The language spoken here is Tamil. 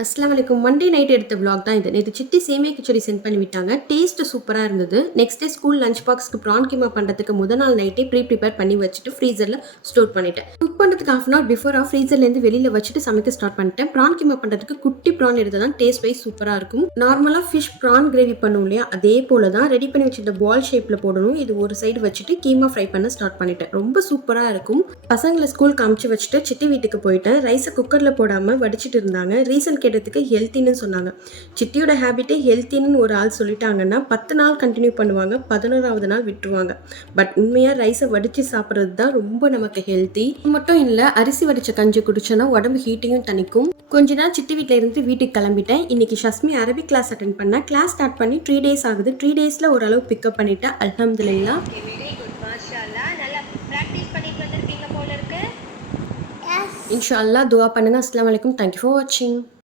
அஸ்ஸலாமு அலைக்கும். மண்டே நைட் எடுத்த விளாக் தான் இது. நேத்து சித்தி சேமியா கிச்சடி சென்ட் பண்ணி விட்டாங்க. டேஸ்ட் சூப்பரா இருந்தது. நெக்ஸ்ட் டே ஸ்கூல் லஞ்ச் பாக்ஸ்க்கு ப்ரான் கீமா பண்றதுக்கு நாள் நைட்டே ப்ரிப்பேர் பண்ணி வச்சுட்டு ஃப்ரீசர்ல ஸ்டோர் பண்ணிட்டேன். குக் பண்றதுக்கு ஹாஃப் அன் ஹவர் பிஃபோரா ஃப்ரீசர்ல இருந்து வெளியில வச்சுட்டு சமைக்க ஸ்டார்ட் பண்ணிட்டேன். ப்ரான் கீமா பண்றதுக்கு குட்டி ப்ரான் எடுத்தா தான் டேஸ்ட் வைஸ் சூப்பரா இருக்கும். நார்மலா ஃபிஷ் ப்ரான் கிரேவி பண்ணுவோம் இல்லையா, அதே போல தான் ரெடி பண்ணி வச்சிருந்த பால் ஷேப்ல போடணும். இது ஒரு சைடு வச்சுட்டு கீமா ஃப்ரை பண்ண ஸ்டார்ட் பண்ணிட்டேன். ரொம்ப சூப்பரா இருக்கும். பசங்களை ஸ்கூலுக்கு அமுச்சு வச்சுட்டு சித்தி வீட்டுக்கு போயிட்டேன். ரைஸை குக்கர்ல போடாம வடிச்சிட்டு இருந்தாங்க. ரீசன் கேட்டதுக்கு ஹெல்த்தின்னு சொன்னாங்க. சித்தியோட ஹேபிட்டே ஹெல்த்தின்னு ஒரு ஆள் சொல்லிட்டாங்கன்னா 10 நாள் கண்டினியூ பண்ணுவாங்க, 11வது நாள் விட்டுருவாங்க. பட் உண்மையா ரைஸை வடிச்சு சாப்பிட்றது தான் ரொம்ப நமக்கு ஹெல்த்தி. மட்டும் இல்லை, அரிசி வடிச்ச கஞ்சி குடிச்சோன்னா உடம்பு ஹீட்டையும் தணிக்கும். கொஞ்ச நாள் சித்தி வீட்டில் இருந்து வீட்டுக்கு கிளம்பிட்டேன். இன்னைக்கு ஷஸ்மி அரபிக் கிளாஸ் அட்டென்ட் பண்ணேன். கிளாஸ் ஸ்டார்ட் பண்ணி 3 days ஆகுது. 3 daysல ஓரளவு பிக்கப் பண்ணிட்டேன். அல்ஹம்துலில்லாஹ். இன்ஷா அல்லாஹ் துஆ பண்ணுங்க. அஸ்ஸலாமு அலைக்கும். தேங்க்யூ ஃபார் வாட்சிங்.